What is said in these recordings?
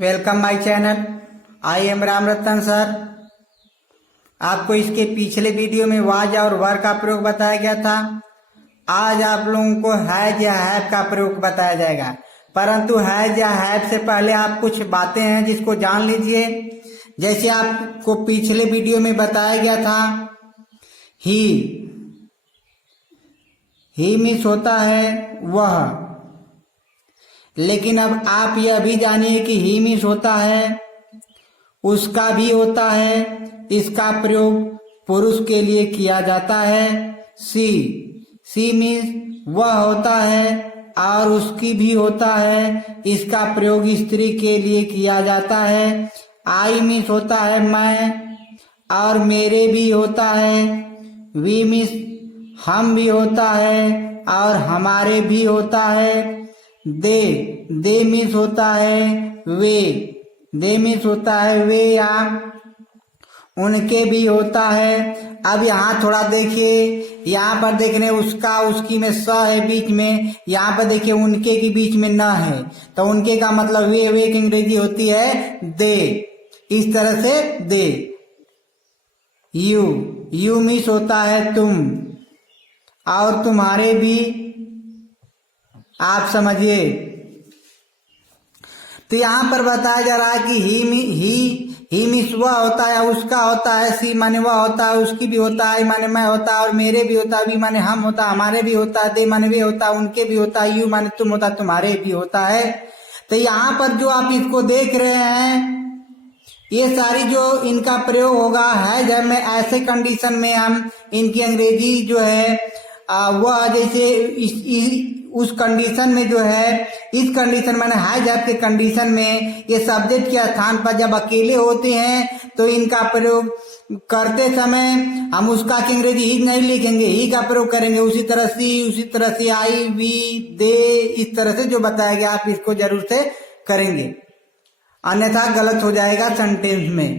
Welcome my channel. I am Ram Ratan sir. आपको इसके पिछले वीडियो में वाज और वर का प्रयोग बताया गया था। आज आप लोगों को हैज या हैव का प्रयोग बताया जाएगा, परंतु हैज या हैव से पहले आप कुछ बातें हैं जिसको जान लीजिए। जैसे आपको पिछले वीडियो में बताया गया था, ही मीन्स होता है वह, लेकिन अब आप यह भी जानिए कि ही मीन्स होता है उसका भी होता है। इसका प्रयोग पुरुष के लिए किया जाता है। सी मीन्स वह होता है और उसकी भी होता है। इसका प्रयोग स्त्री के लिए किया जाता है। आई मीन्स होता है मैं और मेरे भी होता है। वी मीन्स हम भी होता है और हमारे भी होता है। दे मीन्स होता है वे, दे मीन्स होता है वे या उनके भी होता है। अब यहाँ थोड़ा देखिए, यहाँ पर देखने उसका उसकी में स है बीच में, यहाँ पर देखिए उनके के बीच में न है, तो उनके का मतलब वे की अंग्रेजी होती है दे। इस तरह से दे। यू मीन्स होता है तुम और तुम्हारे भी, आप समझिए। तो यहाँ पर बताया जा रहा है कि ही मीन्स वह होता है, उसका होता है। सी माने वह होता है, उसकी भी होता है। माने मैं होता है और मेरे भी होता है। वी माने हम होता है, हमारे भी होता है। दे माने वे होता है, उनके भी होता है। यू माने तुम होता है, तुम्हारे भी होता है। तो यहाँ पर जो आप इसको देख रहे हैं, ये सारी जो इनका प्रयोग होगा है जब में ऐसे कंडीशन में हम इनकी अंग्रेजी जो है वह जैसे उस कंडीशन में जो है, इस कंडीशन में है जब के कंडीशन में ये सब्जेक्ट के स्थान पर जब अकेले होते हैं तो इनका प्रयोग करते समय हम उसका की अंग्रेजी ही नहीं लिखेंगे, ही का प्रयोग करेंगे। उसी तरह से आई, वी, दे, इस तरह से जो बताया गया आप इसको जरूर से करेंगे, अन्यथा गलत हो जाएगा सेंटेंस में।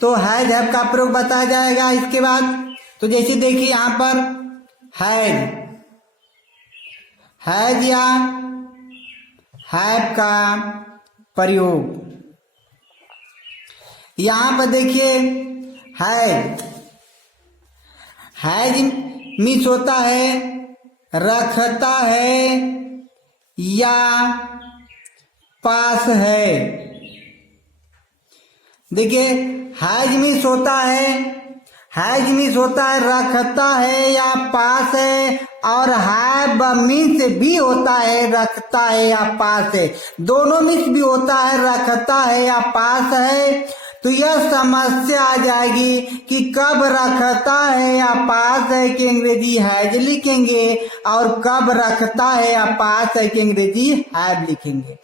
तो हैज हैव का प्रयोग बताया जाएगा इसके बाद। तो जैसे देखिए यहाँ पर हैज या हैव का प्रयोग। यहाँ पर देखिए हैज मीन्स होता है रखता है या पास है। देखिए हैज मीन्स होता है रखता है या पास है, और हैव मीन्स भी होता है रखता है या पास है। दोनों मीन्स भी होता है रखता है या पास है। तो यह समस्या आ जाएगी कि कब रखता है या पास है कि अंग्रेजी हैज लिखेंगे और कब रखता है या पास है कि अंग्रेजी हैव लिखेंगे।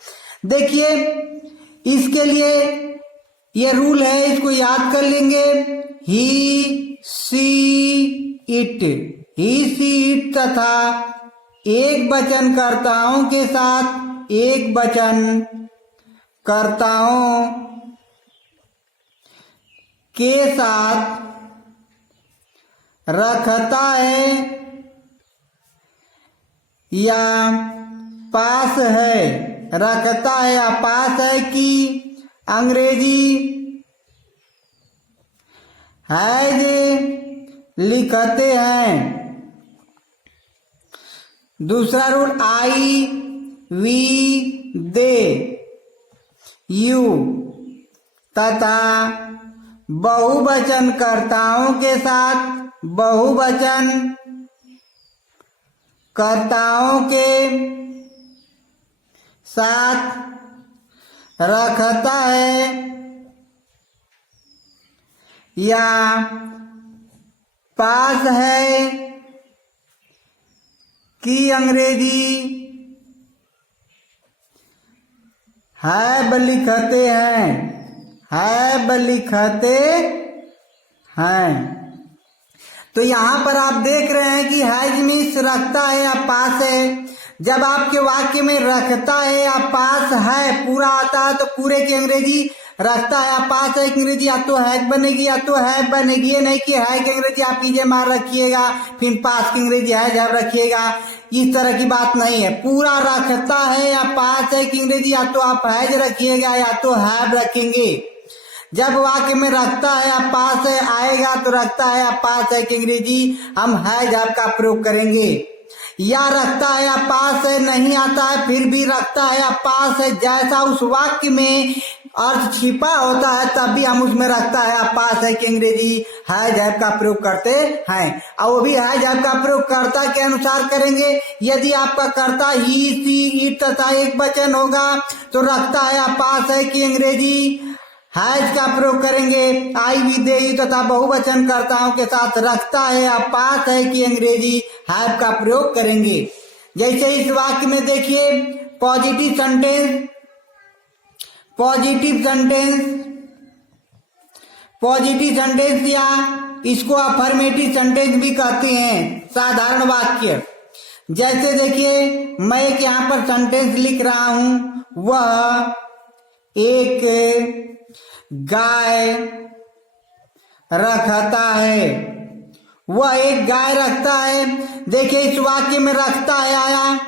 देखिए इसके लिए ये रूल है, इसको याद कर लेंगे। ही सी इट तथा एक वचन कर्ताओं के साथ एक वचन कर्ताओं के साथ रखता है या पास है, रखता है या पास है कि अंग्रेजी हैज लिखते हैं। दूसरा rule I, we, they, you तथा बहुवचन कर्ताओं के साथ बहुवचन कर्ताओं के साथ रखता है या पास है कि अंग्रेजी हैव लिखते हैं। तो यहाँ पर आप देख रहे हैं कि हैज मीन्स रखता है या पास है। जब आपके वाक्य में रखता है या पास है पूरा आता है तो पूरे की अंग्रेजी रखता है, आप पास है की अंग्रेजी या तो हैग बनेगी या तो हैव बनेगी। ये नहीं कि है की अंग्रेजी आप पीजे मार रखिएगा फिर पास की अंग्रेजी है जब रखिएगा, इस तरह की बात नहीं है। पूरा रखता है या पास है की अंग्रेजी या तो आप हैज रखिएगा या तो हैव रखेंगे। जब वाक्य में रखता है या पास है आएगा तो रखता है या पास है की अंग्रेजी हम हैज का प्रयोग करेंगे। या रखता है या पास है नहीं आता है फिर भी रखता है या पास है, जैसा उस वाक्य में अर्थ छिपा होता है तब भी हम उसमें रखता है या पास है की अंग्रेजी हैज का प्रयोग करते हैं। और वो भी हैज का प्रयोग कर्ता के अनुसार करेंगे। यदि आपका कर्ता ही, सी, इट तथा एक वचन होगा तो रखता है या पास है की अंग्रेजी हैज का प्रयोग करेंगे। आई, विदेही तथा बहुवचन कर्ताओं के साथ रखता है या पास है की अंग्रेजी हैव का प्रयोग करेंगे। जैसे इस वाक्य में देखिए पॉजिटिव सेंटेंस, पॉजिटिव सेंटेंस या इसको अफर्मेटिव सेंटेंस भी कहते हैं, साधारण वाक्य। जैसे देखिए मैं एक यहाँ पर सेंटेंस लिख रहा हूं, वह एक गाय रखता है, वह एक गाय रखता है। देखिए इस वाक्य में रखता है आया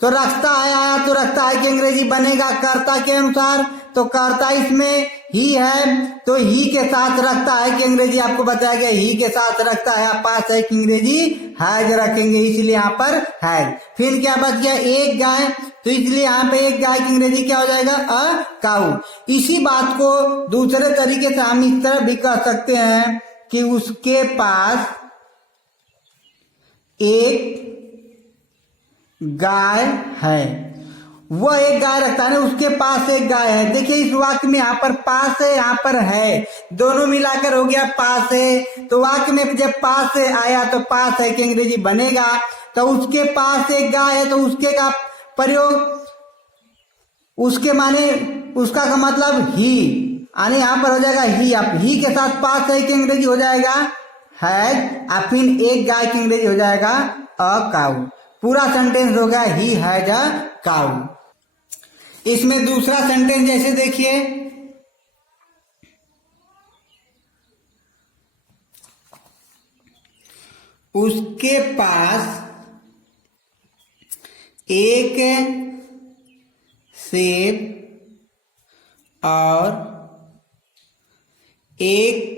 तो रखता है आया तो रखता है कि अंग्रेजी बनेगा कर्ता के अनुसार, तो कर्ता इसमें ही है तो ही के साथ रखता है कि अंग्रेजी आपको बताया गया ही के साथ रखता है, पास है कि अंग्रेजी हैज रखेंगे, इसलिए यहाँ पर हैज। फिर क्या बच गया एक गाय, तो इसलिए यहाँ पे एक गाय की अंग्रेजी क्या हो जाएगा अ काऊ। इसी बात को दूसरे तरीके से हम इस तरह भी कह सकते हैं कि उसके पास एक गाय है, वह एक गाय रखता है ना, उसके पास एक गाय है। देखिए इस वाक्य में यहाँ पर पास है यहाँ पर है, दोनों मिलाकर हो गया पास है। तो वाक्य में जब पास है आया तो पास है कि अंग्रेजी बनेगा, तो उसके पास एक गाय है तो उसके का प्रयोग उसके माने उसका का मतलब ही आने यहाँ पर हो जाएगा ही। आप ही के साथ पास है कि अंग्रेजी हो जाएगा हैज, और फिर एक गाय की अंग्रेजी हो जाएगा अ काऊ। पूरा सेंटेंस हो गया ही हैज अ काऊ। इसमें दूसरा सेंटेंस जैसे देखिए उसके पास एक सेब और एक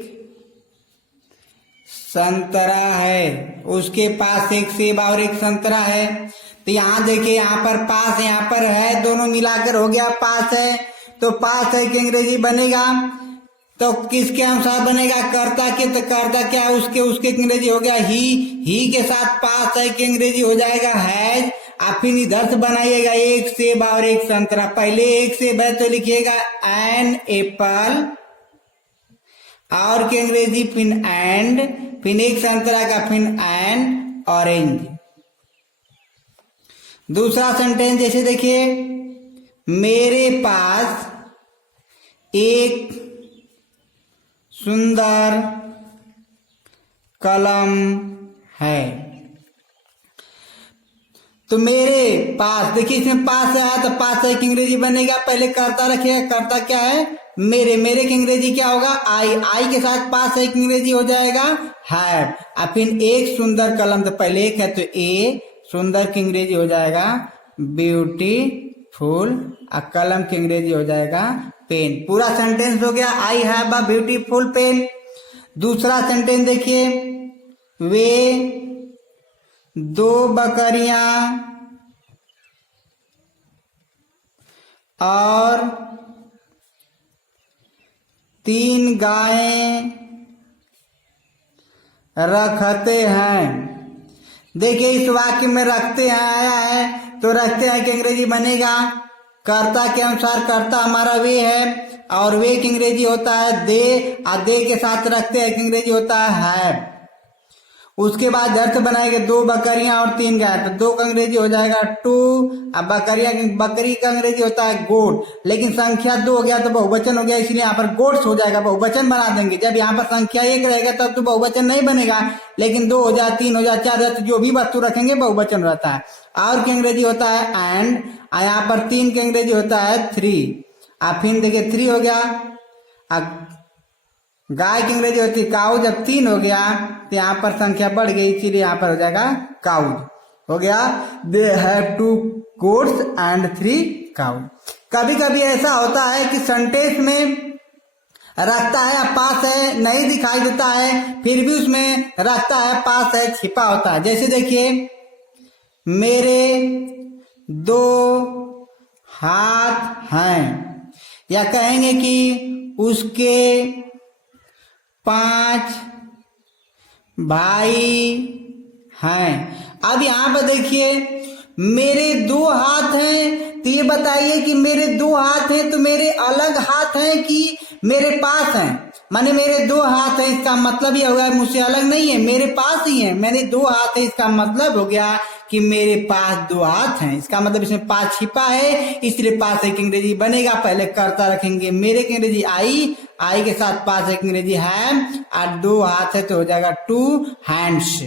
संतरा है, उसके पास एक सेब और एक संतरा है। तो यहाँ देखिए यहाँ पर पास यहाँ पर है, दोनों मिलाकर हो गया पास है, तो पास है कि अंग्रेजी बनेगा तो किसके अनुसार बनेगा कर्ता के, तो कर्ता क्या है उसके अंग्रेजी हो गया ही के साथ पास है कि अंग्रेजी हो जाएगा हैज। आप फिर इधर से बनाइएगा एक सेब और एक संतरा, पहले एक सेब है तो लिखिएगा एन एप्पल और की अंग्रेजी फिर एंड, फिर एक संतरा का फिर एंड ऑरेंज। दूसरा सेंटेंस जैसे देखिए मेरे पास एक सुंदर कलम है, तो मेरे पास देखिए इसमें पास आया तो पास है कि अंग्रेजी बनेगा, पहले कर्ता रखिएगा, कर्ता क्या है मेरे की अंग्रेजी क्या होगा आई के साथ पास है कि अंग्रेजी हो जाएगा हैव। और फिर एक सुंदर कलम, तो पहले एक है तो ए, सुंदर की अंग्रेजी हो जाएगा ब्यूटीफुल, और कलम की अंग्रेजी हो जाएगा पेन। पूरा सेंटेंस हो गया I have a beautiful pen. दूसरा सेंटेंस देखिए वे दो बकरियां और 3 गायें रखते हैं। देखिए इस वाक्य में रखते हैं आया है तो रखते हैं कि अंग्रेजी बनेगा कर्ता के अनुसार, कर्ता हमारा वे है और वे की अंग्रेजी होता है दे, और दे के साथ रखते हैं कि अंग्रेजी होता है। उसके बाद अर्थ बनाएंगे 2 बकरियां और 3 गाय, तो 2 का अंग्रेजी हो जाएगा 2, अब बकरी का अंग्रेजी होता है गोट, लेकिन संख्या 2 हो गया तो बहुवचन हो गया, इसलिए यहाँ पर गोट्स हो जाएगा, बहुवचन बना देंगे। जब यहाँ पर संख्या 1 रहेगा तब तो बहुवचन नहीं बनेगा, लेकिन 2 हो जाए 3 हो जाए 4 हो, जो भी वस्तु रखेंगे बहुवचन रहता है। और की अंग्रेजी होता है एंड, यहाँ पर 3 की अंग्रेजी होता है 3। आप फिर देखिए 3 हो गया गाय की अंग्रेजी होती है काउ। जब 3 हो गया तो यहाँ पर संख्या बढ़ गई, इसीलिए यहाँ पर हो जाएगा काउज। हो गया they have 2 goats and 3 cows। कभी कभी ऐसा होता है कि सेंटेंस में रखता है पास है नहीं दिखाई देता है, फिर भी उसमें रखता है पास है छिपा होता है। जैसे देखिए मेरे 2 हाथ हैं, या कहेंगे कि उसके 5 भाई हैं। अब यहां पर देखिए मेरे 2 हाथ हैं, तो ये बताइए कि मेरे 2 हाथ हैं तो मेरे अलग हाथ हैं कि मेरे पास हैं? माने मेरे 2 हाथ हैं, इसका मतलब ये हो गया मुझसे अलग नहीं है, मेरे पास ही है। मेरे 2 हाथ है, इसका मतलब हो गया कि मेरे पास 2 हाथ हैं। इसका मतलब इसमें पास छिपा है, इसलिए पास एक अंग्रेजी बनेगा। पहले कर्ता रखेंगे मेरे की अंग्रेजी आई के साथ पास एक अंग्रेजी है, और 2 हाथ है तो हो जाएगा 2 hands।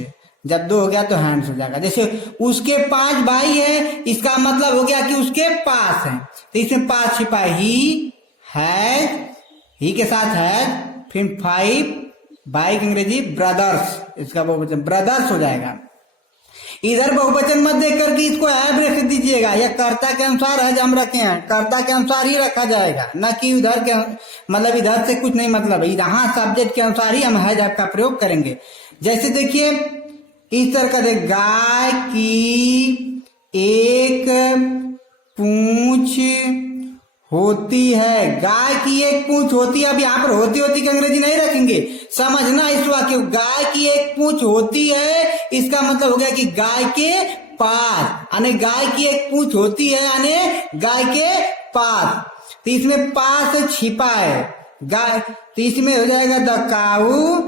जब 2 हो गया तो हैंड्स हो जाएगा। जैसे उसके 5 भाई है, इसका मतलब हो गया कि उसके पास है, तो इसमें पास छिपा है। ही के साथ है, फिर 5 भाई की अंग्रेजी ब्रदर्स, इसका बहुवचन ब्रदर्स हो जाएगा। इधर बहुवचन मत देख करके इसको हैव रख दीजिएगा, यह कर्ता के अनुसार है हम रखे हैं, कर्ता के अनुसार ही रखा जाएगा, न कि उधर के मतलब इधर से कुछ नहीं मतलब है। यहाँ सब्जेक्ट के अनुसार ही हम हैज का प्रयोग करेंगे। जैसे देखिए इस तरह का गाय की एक पूंछ होती है, गाय की एक पूंछ होती है। अब यहाँ पर होती की अंग्रेजी नहीं रखेंगे, समझना इस वाक्य। गाय की एक पूंछ होती है, इसका मतलब हो गया कि गाय के पास, यानी गाय की एक पूंछ होती है यानी गाय के पास, तो इसमें पास छिपा है गाय, तो इसमें हो जाएगा द काऊ,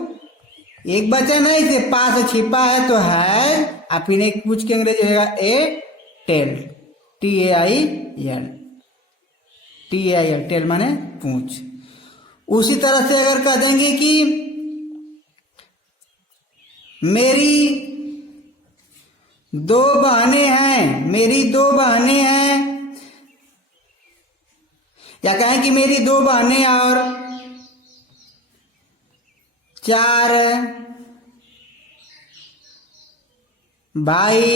एक बचन है, इसे पास छिपा है तो है, और फिर एक पूंछ की अंग्रेजी हो जाएगा ए टेल, TAIL, टेल माने पूंछ। उसी तरह से अगर कह देंगे कि मेरी 2 बहनें हैं, मेरी 2 बहनें हैं, या कहें कि मेरी 2 बहनें और 4 भाई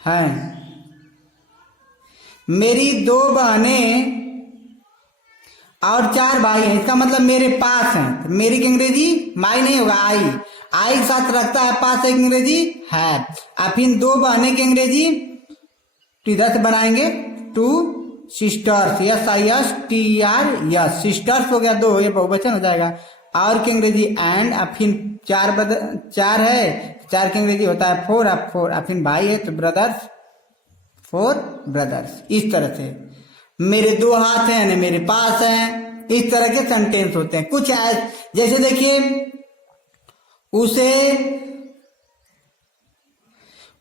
हैं। मेरी 2 बहनें और 4 भाई हैं, इसका मतलब मेरे पास हैं। तो मेरी की अंग्रेजी माई नहीं होगा आई के साथ रखता है पास एक अंग्रेजी है। अब फिर 2 बहनें की अंग्रेजी इधर से बनाएंगे 2 sisters, SISTER, सिस्टर्स हो गया 2, ये बहुवचन हो जाएगा। और की अंग्रेजी एंड, अब फिर 4 है, 4 की अंग्रेजी होता है 4, अब फिर भाई है तो ब्रदर्स, 4 ब्रदर्स। इस तरह से मेरे 2 हाथ हैं यानी मेरे पास हैं, इस तरह के सेंटेंस होते हैं। कुछ जैसे देखिए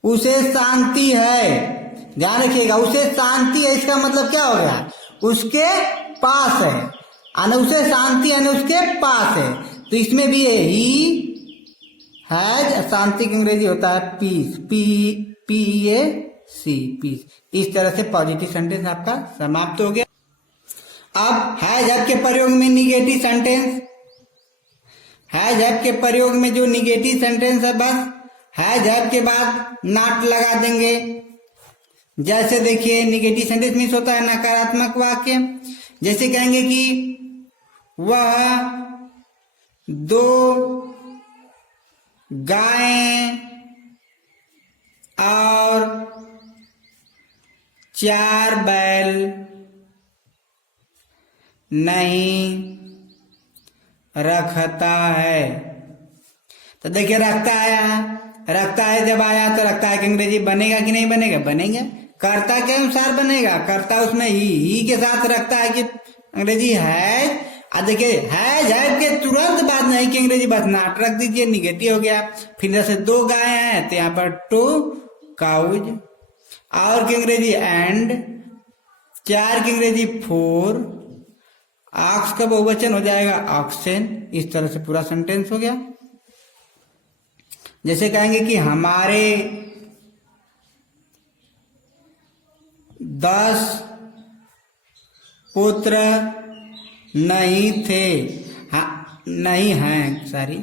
उसे शांति है, ध्यान रखिएगा, उसे शांति है, इसका मतलब क्या हो गया उसके पास है, यानी उसे शांति यानी उसके पास है। तो इसमें भी है ही हैज, शांति की अंग्रेजी होता है पीस, PEAC, पीस। इस तरह से पॉजिटिव सेंटेंस आपका समाप्त हो गया। अब हैज हैव के प्रयोग में निगेटिव सेंटेंस, हैज हैव के प्रयोग में जो निगेटिव सेंटेंस है बस हैज हैव के बाद नॉट लगा देंगे। जैसे देखिए निगेटिव सेंटेंस मीन्स होता है नकारात्मक वाक्य। जैसे कहेंगे कि वह 2 गायें और 4 बैल नहीं रखता है। तो देखिए रखता है जब आया तो रखता है कि अंग्रेजी बनेगा कि नहीं बनेगा, बनेगा, कर्ता के अनुसार बनेगा। कर्ता उसमें ही के साथ रखता है कि अंग्रेजी है। देखिए है के तुरंत बाद नहीं कि अंग्रेजी बस नॉट रख दीजिए, निगेटिव हो गया। फिर जैसे 2 गाय हैं तो यहाँ पर 2 काउज, और की अंग्रेजी एंड, 4 की अंग्रेजी 4, ऑक्स का बहुवचन हो जाएगा ऑक्सेन। इस तरह से पूरा सेंटेंस हो गया। जैसे कहेंगे कि हमारे 10 पुत्र नहीं थे, नहीं हैं, सॉरी,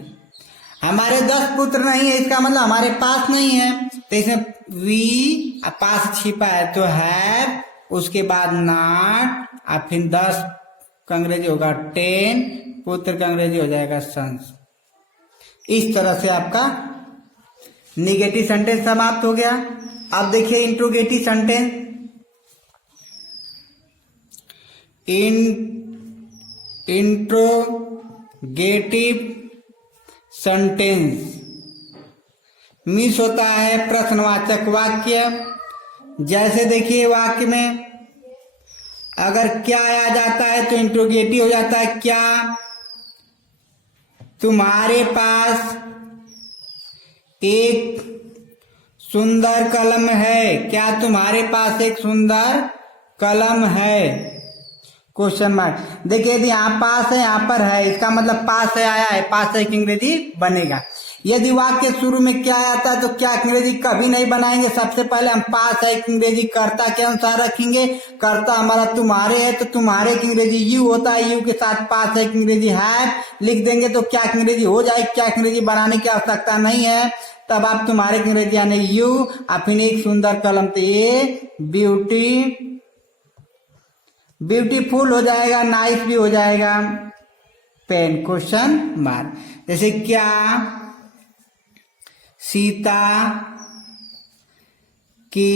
हमारे 10 पुत्र नहीं है, इसका मतलब हमारे पास नहीं है। तो इसमें वी पास छिपा है तो हैव, उसके बाद नॉट, और फिर 10 का अंग्रेजी होगा 10, पुत्र का अंग्रेजी हो जाएगा सन्स। इस तरह से आपका निगेटिव सेंटेंस समाप्त हो गया। अब देखिए interrogative sentence. Interrogative sentence means होता है प्रश्नवाचक वाक्य। जैसे देखिए वाक्य में अगर क्या आ जाता है तो इंट्रोगेटिव हो जाता है क्या। तुम्हारे पास एक सुंदर कलम है, क्या तुम्हारे पास एक सुंदर कलम है, क्वेश्चन मार्क। देखिए यदि यहाँ पास है, यहाँ पर है, इसका मतलब पास है आया है, पास है की अंग्रेजी बनेगा। यदि वाक्य शुरू में क्या आता है तो क्या की अंग्रेजी कभी नहीं बनाएंगे। सबसे पहले हम पास है की अंग्रेजी कर्ता के अनुसार रखेंगे। कर्ता हमारा तुम्हारे है तो तुम्हारे की अंग्रेजी यू होता है, यू के साथ पास है की अंग्रेजी है लिख देंगे तो क्या की अंग्रेजी हो जाएगी। क्या की अंग्रेजी बनाने की आवश्यकता नहीं है, तब आप तुम्हारे की अंग्रेजी यानी यू, और फिर एक सुंदर कलम तो ये ब्यूटीफुल हो जाएगा, नाइस भी हो जाएगा, पेन क्वेश्चन मार्क। जैसे क्या सीता की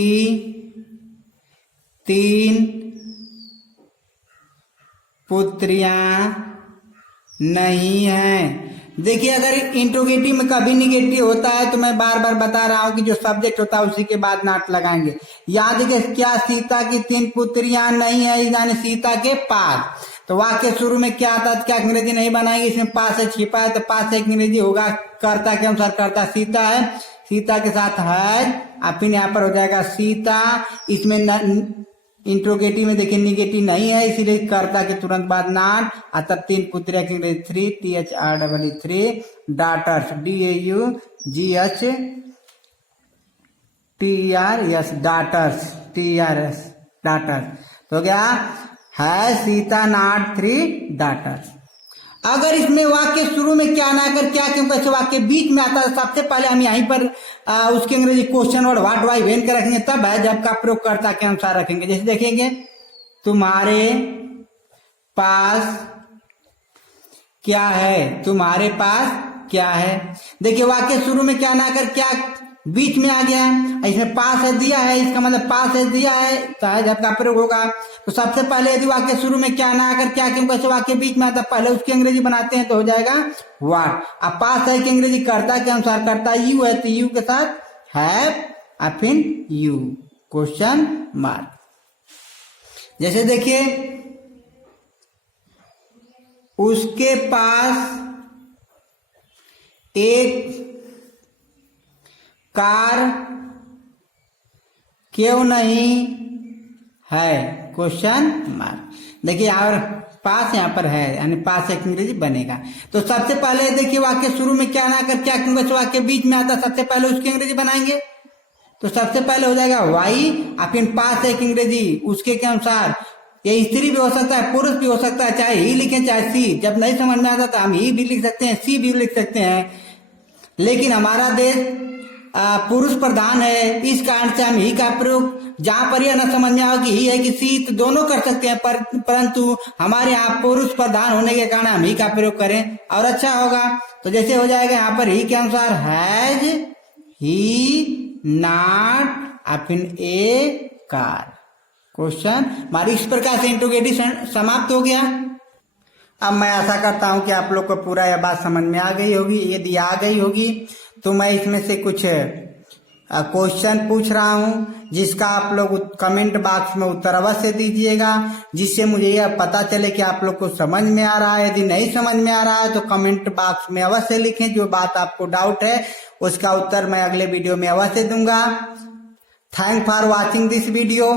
3 पुत्रियां नहीं हैं। देखिए अगर इंट्रोगेटिव में कभी निगेटिव होता है तो मैं बार बार बता रहा हूं कि जो सब्जेक्ट होता है उसी के बाद नॉट लगाएंगे। याद देखिए क्या सीता की 3 पुत्रियां नहीं है यानी सीता के पास, तो वाक्य शुरू में क्या आता है क्या अंग्रेजी नहीं बनाएंगे। इसमें पास है छिपा है तो पास है अंग्रेजी होगा कर्ता के अनुसार। कर्ता सीता है, सीता के साथ है, फिर यहाँ पर हो जाएगा सीता। इसमें इंट्रोगेटिव में देखिए निगेटिव नहीं है इसीलिए कर्ता के तुरंत बाद नॉट, तब 3 पुत्रियां की अंग्रेजी 3 THR 3 daughters DAUGHTRS daughters TRS daughters. तो क्या है सीता नॉट 3 डाटर्स। अगर इसमें वाक्य शुरू में क्या ना कर क्या क्यों कैसे वाक्य बीच में आता है, सबसे पहले हम यहीं पर उसके अंग्रेजी question word what why when के रखेंगे, तब है जब का प्रयोग कर्ता के अनुसार रखेंगे। जैसे देखेंगे तुम्हारे पास क्या है, तुम्हारे पास क्या है। देखिए वाक्य शुरू में क्या ना कर क्या बीच में आ गया है, इसमें पास है दिया है, इसका मतलब पास है दिया है तो है जब का प्रयोग होगा। तो सबसे पहले यदि वाक्य शुरू में क्या ना आकर क्या क्यों कैसे वाक्य बीच में आता पहले उसकी अंग्रेजी बनाते हैं तो हो जाएगा व्हाट। अब पास है की अंग्रेजी कर्ता के अनुसार, कर्ता यू है तो यू के साथ हैव फिर यू क्वेश्चन मार्क। जैसे देखिए उसके पास एक कार क्यों नहीं है, क्वेश्चन मार्क। देखिए यहाँ पास यहाँ पर है यानी पास एक अंग्रेजी बनेगा। तो सबसे पहले देखिए वाक्य शुरू में क्या ना कर क्या क्यों वाक्य बीच में आता, सबसे पहले उसकी अंग्रेजी बनाएंगे। तो सबसे पहले हो जाएगा वाई, फिर पास एक अंग्रेजी उसके के अनुसार। ये स्त्री भी हो सकता है पुरुष भी हो सकता है, चाहे ही लिखें चाहे सी। जब नहीं समझ में आता तो हम ही भी लिख सकते हैं सी भी लिख सकते हैं, लेकिन हमारा देश पुरुष प्रधान है इस कारण से हम ही का प्रयोग जहां पर यह न समझ में आओ कि ही है कि सी तो दोनों कर सकते हैं, परंतु हमारे यहाँ पुरुष प्रधान होने के कारण हम ही का प्रयोग करें और अच्छा होगा। तो जैसे हो जाएगा यहाँ पर ही के अनुसार हैज ही नॉट फिर ए कार क्वेश्चन हमारी। इस प्रकार से इंट्रोगेटिव समाप्त हो गया। अब मैं आशा करता हूं कि आप लोग को पूरा यह बात समझ में आ गई होगी। यदि आ गई होगी तो मैं इसमें से कुछ क्वेश्चन पूछ रहा हूं जिसका आप लोग कमेंट बॉक्स में उत्तर अवश्य दीजिएगा, जिससे मुझे यह पता चले कि आप लोग को समझ में आ रहा है। यदि नहीं समझ में आ रहा है तो कमेंट बॉक्स में अवश्य लिखें, जो बात आपको डाउट है उसका उत्तर मैं अगले वीडियो में अवश्य दूंगा। Thank for watching this video.